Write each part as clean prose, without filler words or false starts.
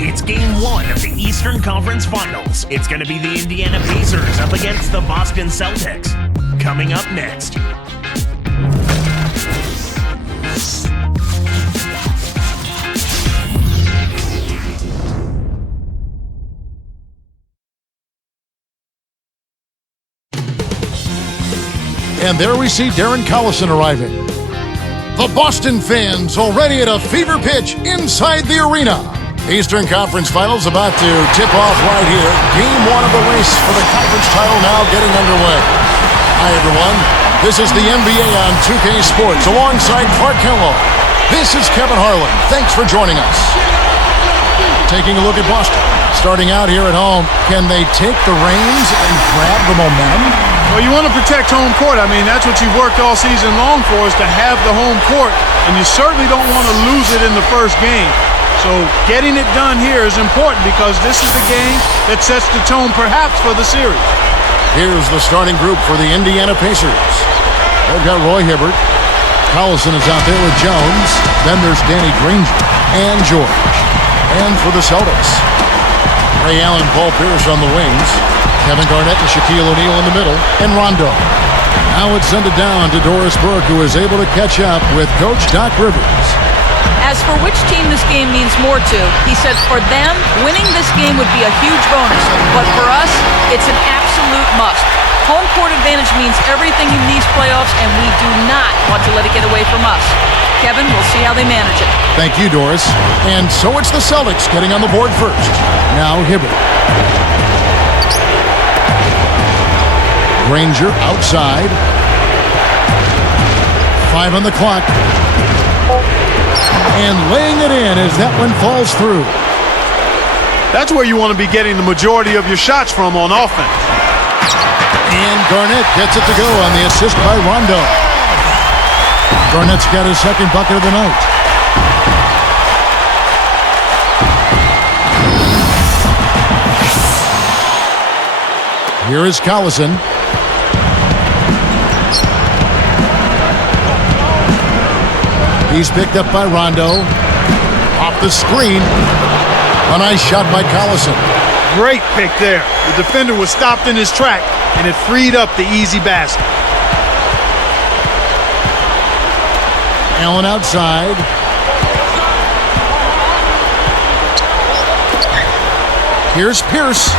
It's game one of the Eastern Conference Finals. It's going to be the Indiana Pacers up against the Boston Celtics. Coming up next. And there we see Darren Collison arriving. The Boston fans already at a fever pitch inside the arena. Eastern Conference Finals about to tip off right here. Game one of the race for the conference title now getting underway. Hi, everyone. This is the NBA on 2K Sports alongside Clark Kellogg. This is Kevin Harlan. Thanks for joining us. Taking a look at Boston. Starting out here at home, can they take the reins and grab the momentum? Well, you want to protect home court. I mean, that's what you've worked all season long for, is to have the home court, and you certainly don't want to lose it in the first game. So getting it done here is important because this is the game that sets the tone perhaps for the series. Here's the starting group for the Indiana Pacers. They've got Roy Hibbert. Collison is out there with Jones. Then there's Danny Granger and George. And for the Celtics, Ray Allen, Paul Pierce on the wings. Kevin Garnett and Shaquille O'Neal in the middle. And Rondo. Now it's sent it down to Doris Burke, who is able to catch up with Coach Doc Rivers. As for which team this game means more to, he said for them, winning this game would be a huge bonus. But for us, it's an absolute must. Home court advantage means everything in these playoffs, and we do not want to let it get away from us. Kevin, we'll see how they manage it. Thank you, Doris. And so it's the Celtics getting on the board first. Now Hibbert. Granger outside. 5 on the clock. And laying it in as that one falls through. That's where you want to be getting the majority of your shots from on offense. And Garnett gets it to go on the assist by Rondo. Garnett's got his second bucket of the night. Here is Collison. He's picked up by Rondo. Off the screen. A nice shot by Collison. Great pick there. The defender was stopped in his track, and it freed up the easy basket. Allen outside. Here's Pierce.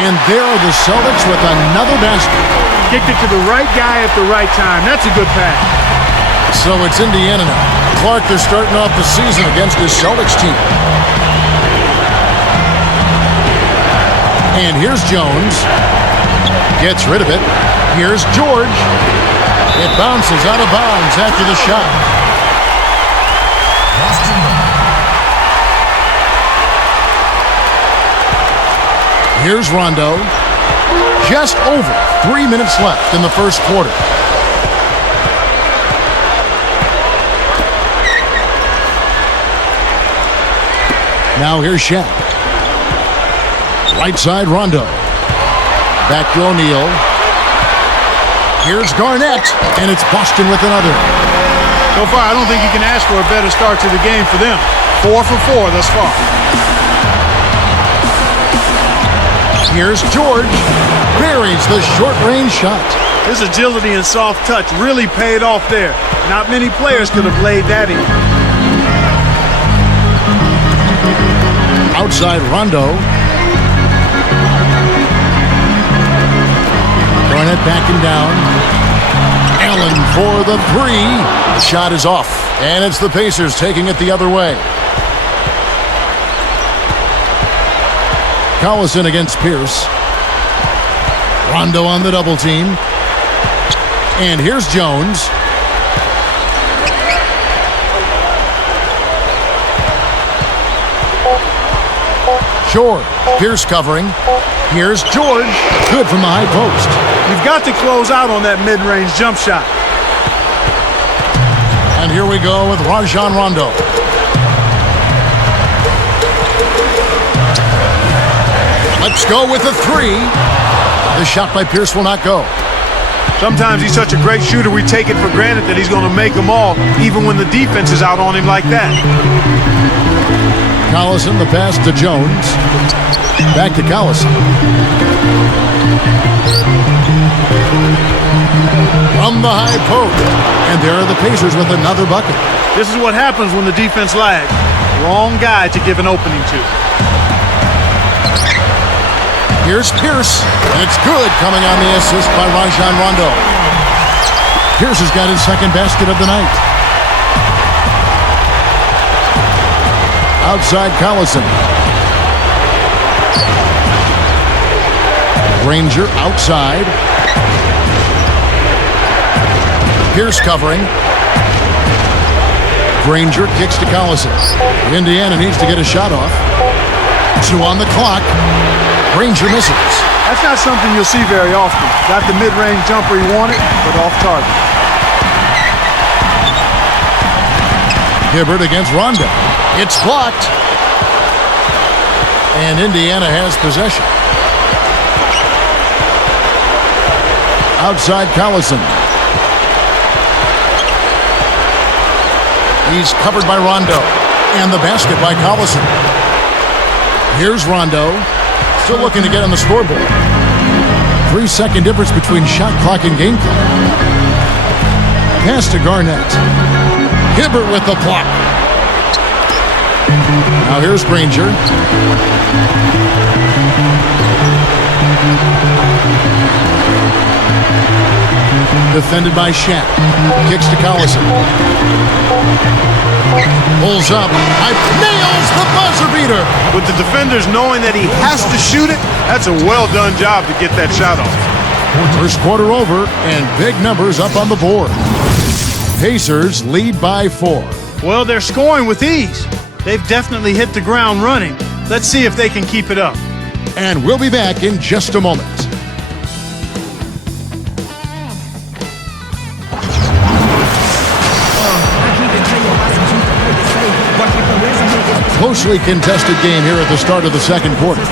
And there are the Celtics with another basket. Kicked it to the right guy at the right time. That's a good pass. So it's Indiana now. Clark, they're starting off the season against this Celtics team. And here's Jones. Gets rid of it. Here's George. It bounces out of bounds after the shot. Here's Rondo. Just over 3 minutes left in the first quarter. Now here's Shaq. Right side, Rondo. Back to O'Neal. Here's Garnett, and it's Boston with another. So far, I don't think you can ask for a better start to the game for them. 4 for 4 thus far. Here's George. Buries the short-range shot. His agility and soft touch really paid off there. Not many players could have laid that in. Outside Rondo. Garnett backing down. Allen for the three. The shot is off. And it's the Pacers taking it the other way. Collison against Pierce. Rondo on the double team. And here's Jones. Short. Pierce covering. Here's George. Good from the high post. You've got to close out on that mid-range jump shot. And here we go with Rajon Rondo. Let's go with the three. The shot by Pierce will not go. Sometimes he's such a great shooter, we take it for granted that he's going to make them all, even when the defense is out on him like that. Collison, the pass to Jones. Back to Collison. From the high post. And there are the Pacers with another bucket. This is what happens when the defense lags. Wrong guy to give an opening to. Here's Pierce. And it's good, coming on the assist by Rajon Rondo. Pierce has got his second basket of the night. Outside Collison. Granger outside. Pierce covering. Granger kicks to Collison. Indiana needs to get a shot off. 2 on the clock. Granger misses. That's not something you'll see very often. Got the mid-range jumper he wanted, but off target. Hibbert against Rondo. It's blocked. And Indiana has possession. Outside Collison. He's covered by Rondo. And the basket by Collison. Here's Rondo. Still looking to get on the scoreboard. 3-second difference between shot clock and game clock. Pass to Garnett. Hibbert with the block. Now here's Granger. Defended by Shaq. Kicks to Collison. Pulls up. Nails the buzzer beater. With the defenders knowing that he has to shoot it, that's a well-done job to get that shot off. First quarter over, and big numbers up on the board. Pacers lead by 4. Well, they're scoring with ease. They've definitely hit the ground running. Let's see if they can keep it up. And we'll be back in just a moment. Closely contested game here at the start of the second quarter.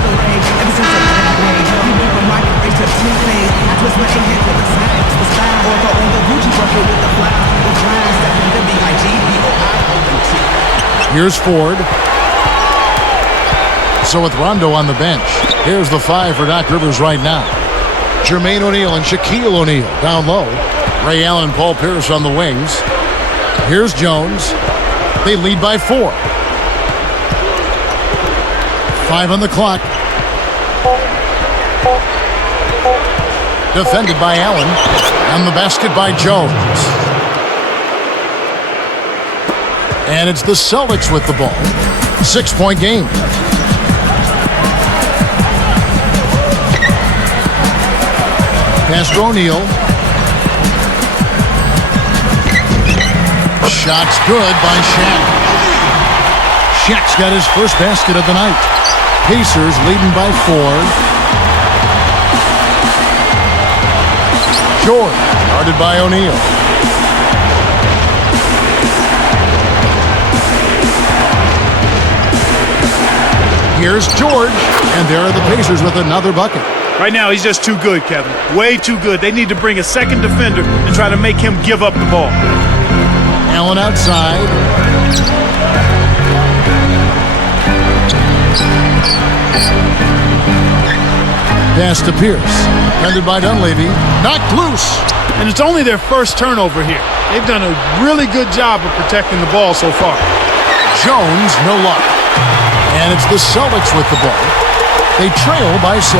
Here's Ford. So with Rondo on the bench, here's the 5 for Doc Rivers right now. Jermaine O'Neal and Shaquille O'Neal down low. Ray Allen and Paul Pierce on the wings. Here's Jones. They lead by 4. 5 on the clock. Defended by Allen. And the basket by Jones. And it's the Celtics with the ball. 6-point game. Pass to O'Neal. Shot's good by Shaq. Shaq's got his first basket of the night. Pacers leading by 4. George, guarded by O'Neal. Here's George, and there are the Pacers with another bucket. Right now, he's just too good, Kevin. Way too good. They need to bring a second defender and try to make him give up the ball. Allen outside. Pass to Pierce. Defended by Dunleavy. Knocked loose. And it's only their first turnover here. They've done a really good job of protecting the ball so far. Jones, no luck. And it's the Celtics with the ball. They trail by 6.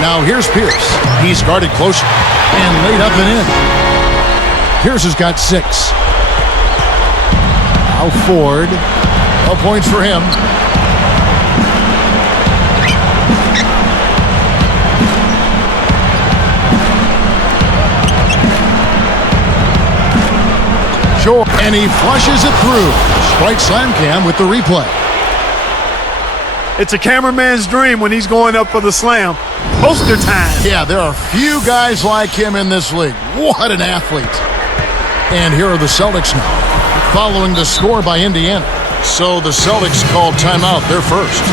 Now here's Pierce. He's guarded closely and laid up and in. Pierce has got 6. Now Ford. No points for him. Sure. And he flushes it through. Strike slam cam with the replay. It's a cameraman's dream when he's going up for the slam. Poster time. Yeah, there are few guys like him in this league. What an athlete. And here are the Celtics now, following the score by Indiana. So the Celtics called timeout. They're first.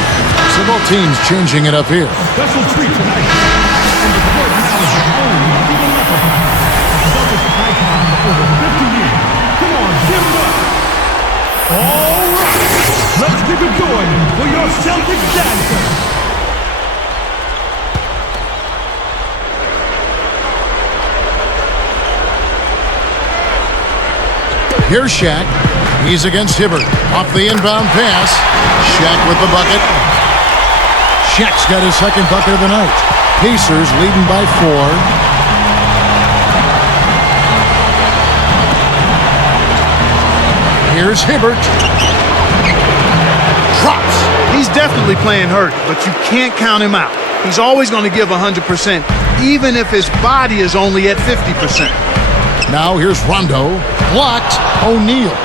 So both teams changing it up here. Special treat tonight. And the court now is only giving up a Celtics icon for over 50 years. Come on, give it up. All right, let's keep it going for your Celtics dancer. Here's Shaq. He's against Hibbert. Off the inbound pass. Shaq with the bucket. Shaq's got his second bucket of the night. Pacers leading by 4. Here's Hibbert. Drops. He's definitely playing hurt, but you can't count him out. He's always going to give 100%, even if his body is only at 50%. Now here's Rondo. Blocked. O'Neal.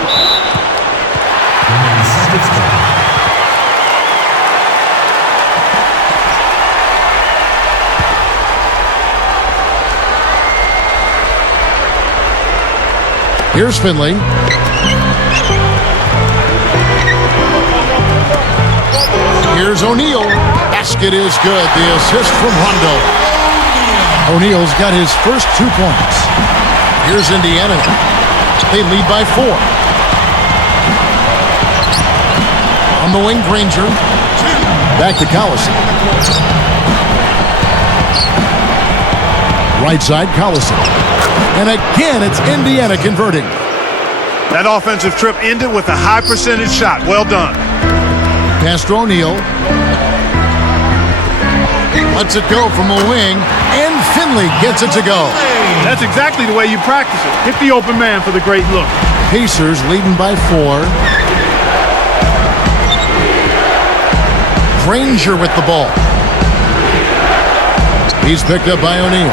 Here's Finley. Here's O'Neal. Basket is good. The assist from Rondo. O'Neal's got his first 2 points. Here's Indiana. They lead by 4. On the wing, Granger. Back to Collison. Right side, Collison. And again, it's Indiana converting. That offensive trip ended with a high percentage shot. Well done. Pass to O'Neal. Lets it go from a wing, and Finley gets it to go. That's exactly the way you practice it. Hit the open man for the great look. Pacers leading by 4. Granger with the ball. He's picked up by O'Neal.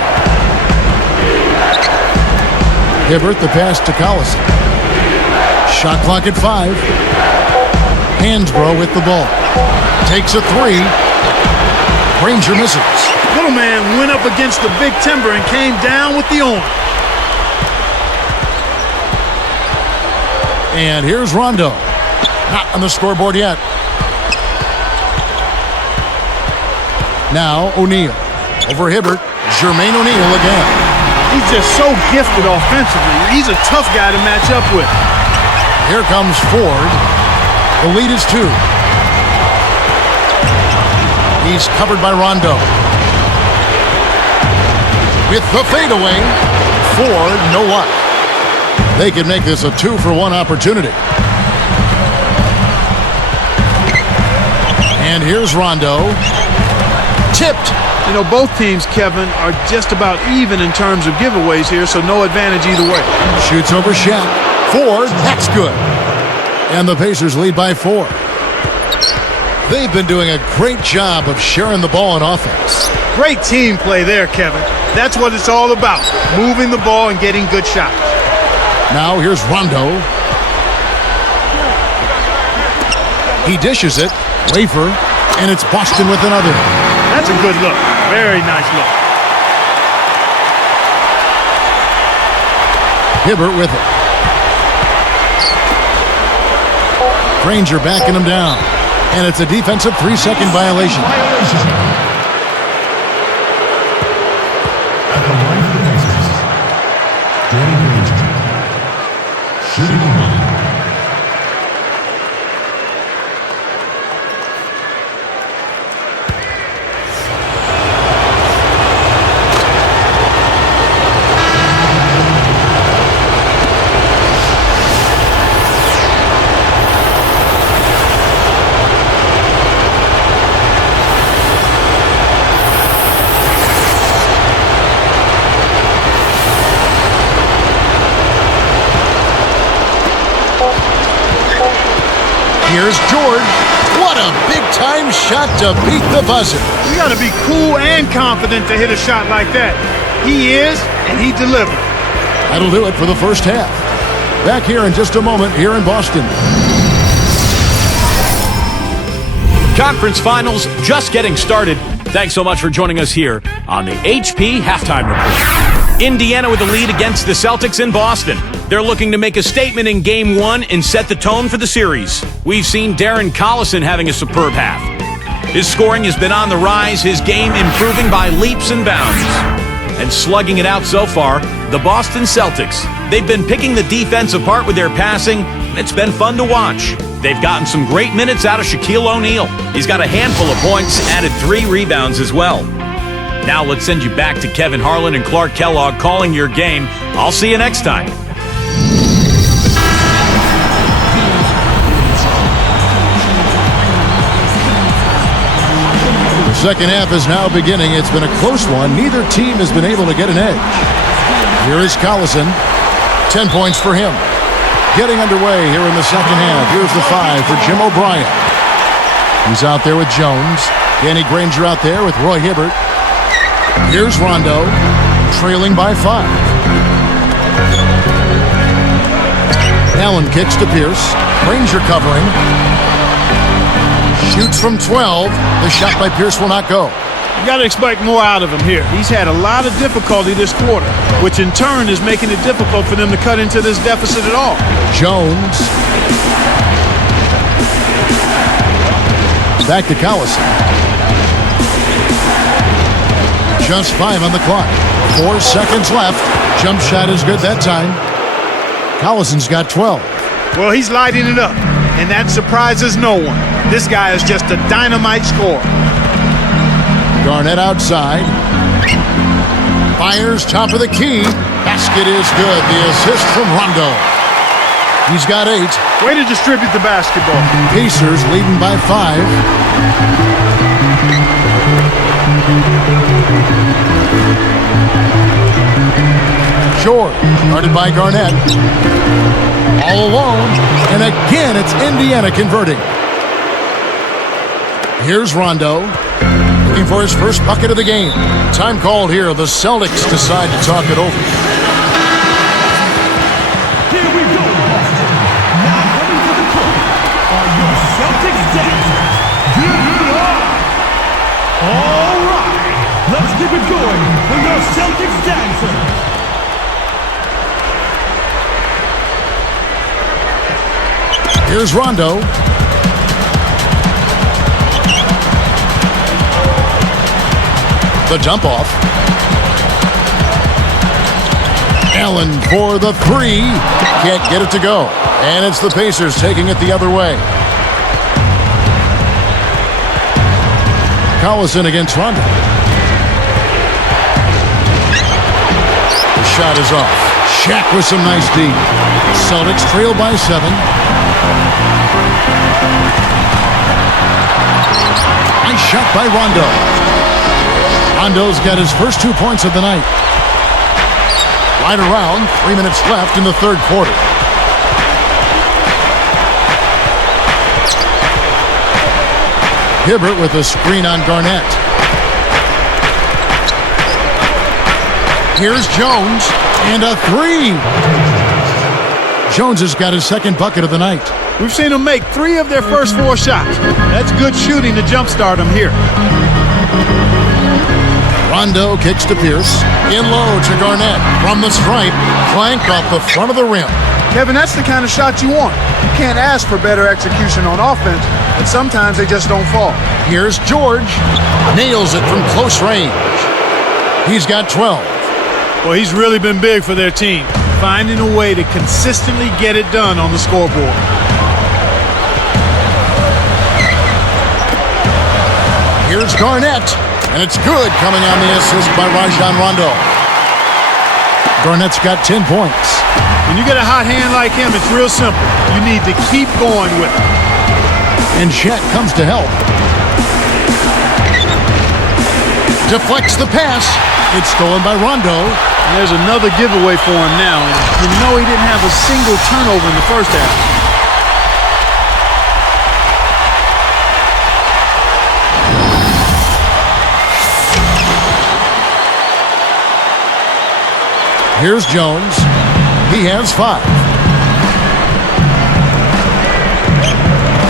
Hibbert, the pass to Collison. Shot clock at 5. Hansbrough with the ball. Takes a 3. Granger misses. Little man went up against the big timber and came down with the arm. And here's Rondo. Not on the scoreboard yet. Now O'Neal. Over Hibbert. Jermaine O'Neal again. He's just so gifted offensively. He's a tough guy to match up with. Here comes Ford. The lead is 2. He's covered by Rondo. With the fadeaway, Ford, no luck. They can make this a 2-for-1 opportunity. And here's Rondo. Tipped. You know, both teams, Kevin, are just about even in terms of giveaways here, so no advantage either way. Shoots over Shaq. Ford, that's good. And the Pacers lead by 4. They've been doing a great job of sharing the ball on offense. Great team play there, Kevin. That's what it's all about, moving the ball and getting good shots. Now here's Rondo. He dishes it. Wafer. And it's Boston with another. That's a good look. Very nice look. Hibbert with it. Granger backing him down. And it's a defensive 3-second violation. At the line for the Pacers, Danny Granger. Shooting one. Here's George. What a big-time shot to beat the buzzer. You got to be cool and confident to hit a shot like that. He is, and he delivered. That'll do it for the first half. Back here in just a moment here in Boston. Conference Finals just getting started. Thanks so much for joining us here on the HP Halftime Report. Indiana with the lead against the Celtics in Boston. They're looking to make a statement in Game 1 and set the tone for the series. We've seen Darren Collison having a superb half. His scoring has been on the rise, his game improving by leaps and bounds. And slugging it out so far, the Boston Celtics. They've been picking the defense apart with their passing, and it's been fun to watch. They've gotten some great minutes out of Shaquille O'Neal. He's got a handful of points, added 3 rebounds as well. Now let's send you back to Kevin Harlan and Clark Kellogg calling your game. I'll see you next time. The second half is now beginning. It's been a close one. Neither team has been able to get an edge. Here is Collison. 10 points for him. Getting underway here in the second half. Here's the 5 for Jim O'Brien. He's out there with Jones. Danny Granger out there with Roy Hibbert. Here's Rondo, trailing by 5. Allen kicks to Pierce. Granger covering. Shoots from 12. The shot by Pierce will not go. You got to expect more out of him here. He's had a lot of difficulty this quarter, which in turn is making it difficult for them to cut into this deficit at all. Jones. Back to Collison. Just 5 on the clock. 4 seconds left. Jump shot is good that time. Collison's got 12. Well, he's lighting it up, and that surprises no one. This guy is just a dynamite scorer. Garnett outside. Fires top of the key. Basket is good. The assist from Rondo. He's got 8. Way to distribute the basketball. Pacers leading by 5. Short, guarded by Garnett. All alone. And again, it's Indiana converting. Here's Rondo. Looking for his first bucket of the game. Time called here. The Celtics decide to talk it over. Here we go, Boston. Now coming to the court are your Celtics dancers. Give it up! All right, let's keep it going for your Celtics dancers. Here's Rondo. The dump off. Allen for the 3. Can't get it to go. And it's the Pacers taking it the other way. Collison against Rondo. The shot is off. Shaq with some nice D. Celtics trail by 7. Nice shot by Rondo. Rondo's got his first 2 points of the night. Right around 3 minutes left in the third quarter. Hibbert with a screen on Garnett. Here's Jones, and a 3. Jones has got his second bucket of the night. We've seen them make 3 of their first 4 shots. That's good shooting to jumpstart them here. Rondo kicks to Pierce. In low to Garnett. From the stripe, clank off the front of the rim. Kevin, that's the kind of shot you want. You can't ask for better execution on offense, but sometimes they just don't fall. Here's George. Nails it from close range. He's got 12. Well, he's really been big for their team, finding a way to consistently get it done on the scoreboard. Here's Garnett, and it's good coming on the assist by Rajon Rondo. Garnett's got 10 points. When you get a hot hand like him, it's real simple. You need to keep going with it. And Shaq comes to help. Deflects the pass. It's stolen by Rondo. And there's another giveaway for him now. And you know he didn't have a single turnover in the first half. Here's Jones. He has 5.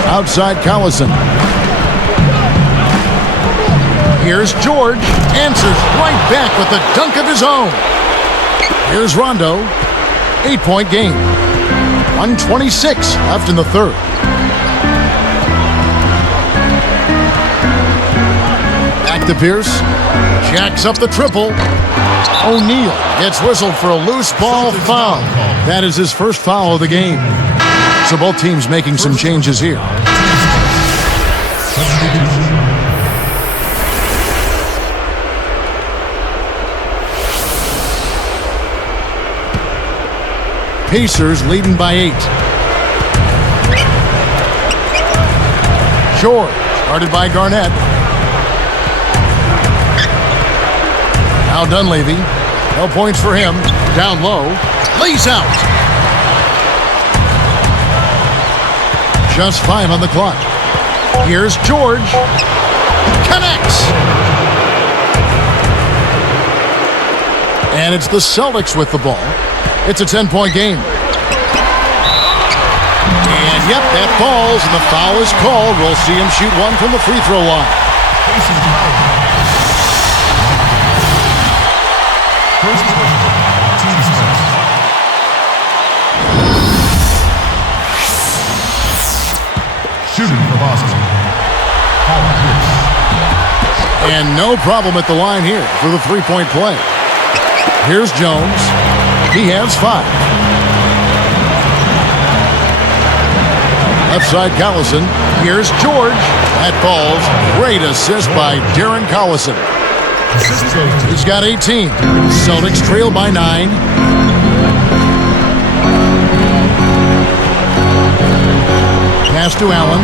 Outside Collison. Here's George. Answers right back with a dunk of his own. Here's Rondo. 8-point game. 1:26 left in the third. Back Back to Pierce. Jacks up the triple. O'Neal gets whistled for a loose ball foul. That is his first foul of the game. So both teams making some changes here. Pacers leading by 8. George, guarded by Garnett. Now Dunleavy. No points for him. Down low. Lays out. Just 5 on the clock. Here's George. Connects. And it's the Celtics with the ball. It's a 10-point game. And yep, that falls, and the foul is called. We'll see him shoot one from the free throw line. First team starts. Shooting for Boston. And no problem at the line here for the three-point play. Here's Jones. He has 5. Left side Collison. Here's George. That falls. Great assist by Darren Collison. He's got 18. Celtics trail by 9. Pass to Allen.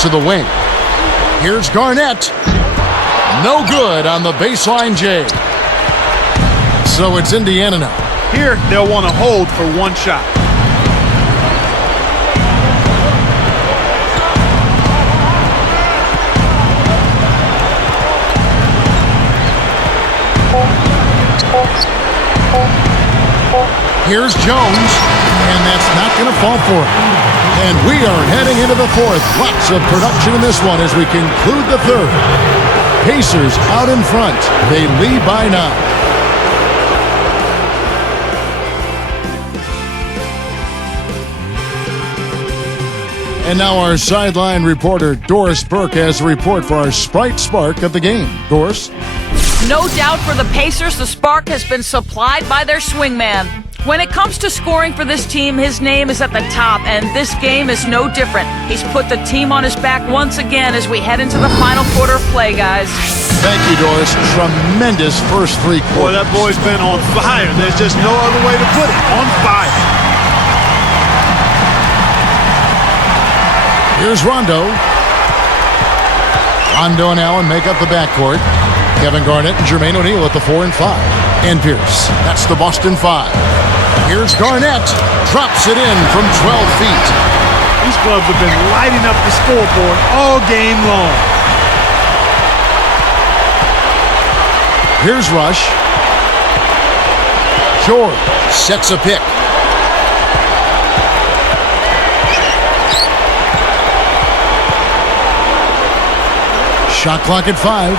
To the wing. Here's Garnett. No good on the baseline J. So it's Indiana now. Here, they'll want to hold for one shot. Here's Jones, and that's not going to fall for him. And we are heading into the fourth. Lots of production in this one as we conclude the third. Pacers out in front. They lead by 9. And now our sideline reporter, Doris Burke, has a report for our Sprite Spark of the game. Doris? No doubt for the Pacers, the spark has been supplied by their swingman. When it comes to scoring for this team, his name is at the top, and this game is no different. He's put the team on his back once again as we head into the final quarter of play, guys. Thank you, Doris. Tremendous first 3 quarters. Boy, that boy's been on fire. There's just no other way to put it. On fire. Here's Rondo. Rondo and Allen make up the backcourt. Kevin Garnett and Jermaine O'Neal at the 4 and 5. And Pierce. That's the Boston 5. Here's Garnett. Drops it in from 12 feet. These clubs have been lighting up the scoreboard all game long. Here's Rush. George sets a pick. Shot clock at 5.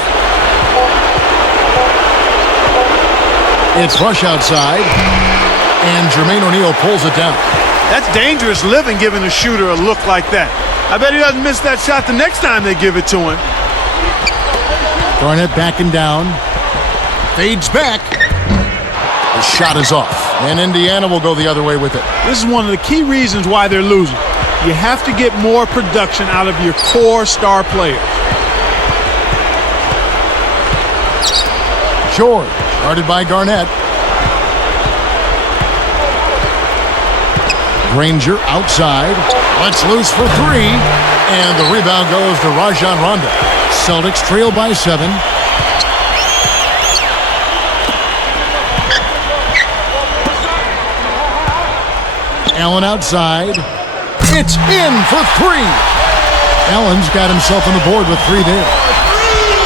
It's Rush outside, and Jermaine O'Neal pulls it down. That's dangerous living, giving a shooter a look like that. I bet he doesn't miss that shot the next time they give it to him. Garnett backing down. Fades back. The shot is off, and Indiana will go the other way with it. This is one of the key reasons why they're losing. You have to get more production out of your core star players. George, guarded by Garnett. Granger outside. Lets loose for 3. And the rebound goes to Rajon Rondo. Celtics trail by 7. Allen outside. It's in for 3. Allen's got himself on the board with 3 there.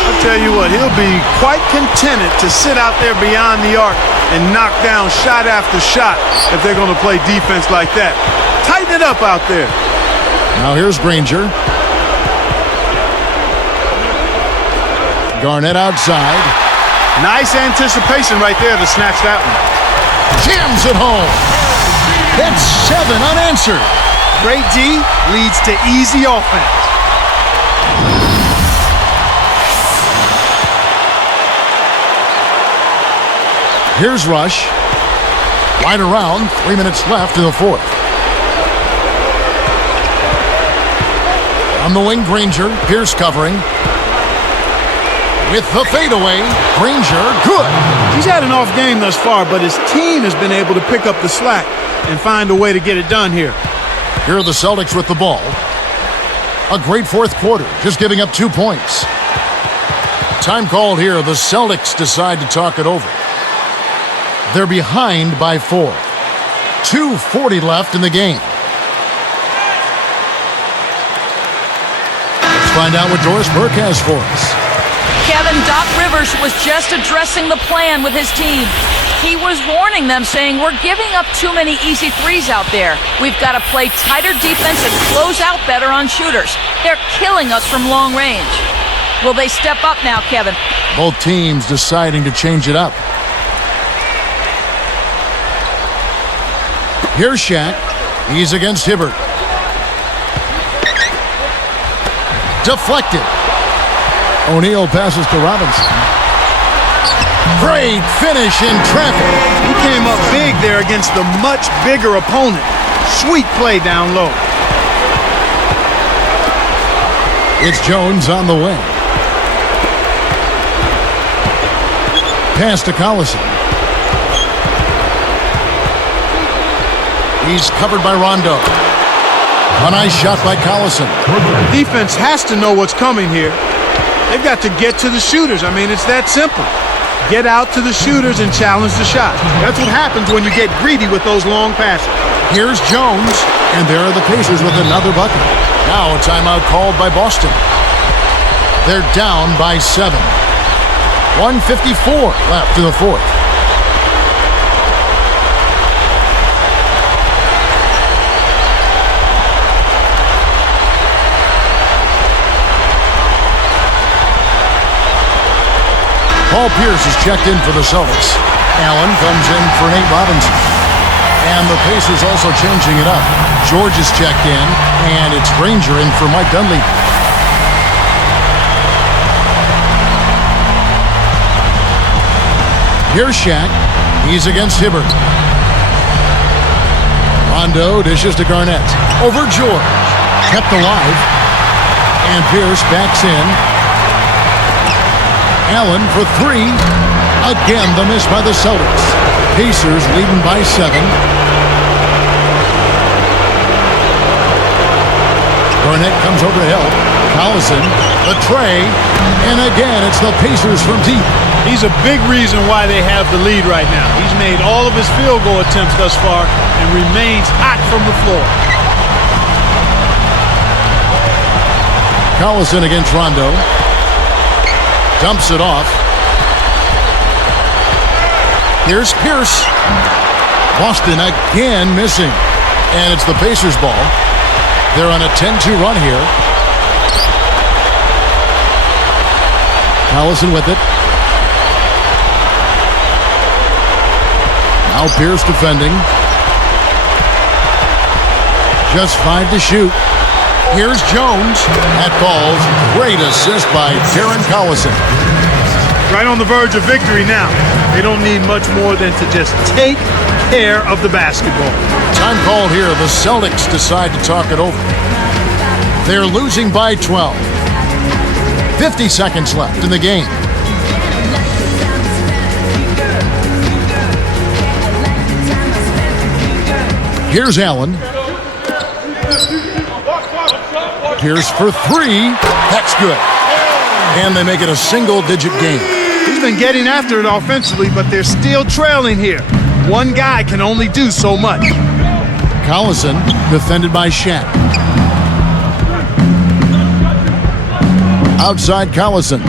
I'll tell you what, he'll be quite contented to sit out there beyond the arc and knock down shot after shot if they're going to play defense like that. Tighten it up out there. Now here's Granger. Garnett outside. Nice anticipation right there to snatch that one. Jams it home. That's 7 unanswered. Great D leads to easy offense. Here's Rush. Right around, 3 minutes left in the fourth. On the wing, Granger. Pierce covering. With the fadeaway, Granger, good. He's had an off game thus far, but his team has been able to pick up the slack and find a way to get it done here. Here are the Celtics with the ball. A great fourth quarter, just giving up 2 points. Time called here. The Celtics decide to talk it over. They're behind by 4. 2:40 left in the game. Let's find out what Doris Burke has for us. Kevin, Doc Rivers was just addressing the plan with his team. He was warning them, saying, we're giving up too many easy threes out there. We've got to play tighter defense and close out better on shooters. They're killing us from long range. Will they step up now, Kevin? Both teams deciding to change it up. Here's Shaq. He's against Hibbert. Deflected. O'Neal passes to Robinson. Great finish in traffic. He came up big there against the much bigger opponent. Sweet play down low. It's Jones on the wing. Pass to Collison. He's covered by Rondo. A nice shot by Collison. Defense has to know what's coming here. They've got to get to the shooters. I mean, it's that simple. Get out to the shooters and challenge the shot. That's what happens when you get greedy with those long passes. Here's Jones, and there are the Pacers with another bucket. Now a timeout called by Boston. They're down by 7. 1:54 left in the fourth. Paul Pierce is checked in for the Celtics. Allen comes in for Nate Robinson. And the Pacers also changing it up. George is checked in, and it's Granger in for Mike Dunleavy. Here's Shaq. He's against Hibbert. Rondo dishes to Garnett. Over George. Kept alive. And Pierce backs in. Allen for 3. Again, the miss by the Celtics. Pacers leading by 7. Garnett comes over to help. Collison, the tray. And again, it's the Pacers from deep. He's a big reason why they have the lead right now. He's made all of his field goal attempts thus far and remains hot from the floor. Collison against Rondo. Dumps it off. Here's Pierce. Boston again missing. And it's the Pacers ball. They're on a 10-2 run here. Collison with it. Now Pierce defending. Just 5 to shoot. Here's Jones. That falls. Great assist by Darren Collison. Right on the verge of victory now. They don't need much more than to just take care of the basketball. Time called here. The Celtics decide to talk it over. They're losing by 12. 50 seconds left in the game. Here's Allen. Pierce for 3. That's good. And they make it a single-digit game. He's been getting after it offensively, but they're still trailing here. One guy can only do so much. Collison defended by Shaq. Outside Collison.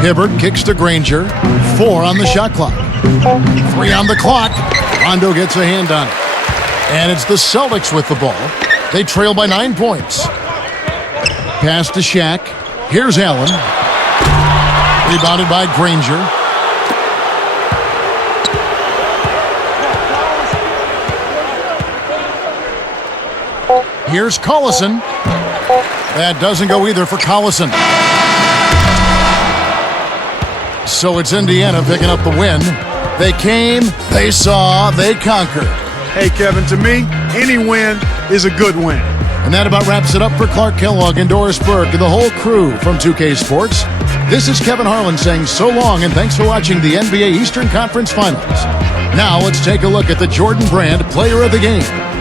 Hibbert kicks to Granger. 4 on the shot clock. 3 on the clock. Rondo gets a hand on it. And it's the Celtics with the ball. They trail by 9 points. Pass to Shaq. Here's Allen. Rebounded by Granger. Here's Collison. That doesn't go either for Collison. So it's Indiana picking up the win. They came, they saw, they conquered. Hey, Kevin, to me, any win is a good win. And that about wraps it up for Clark Kellogg and Doris Burke and the whole crew from 2K Sports. This is Kevin Harlan saying so long and thanks for watching the NBA Eastern Conference Finals. Now let's take a look at the Jordan Brand Player of the Game.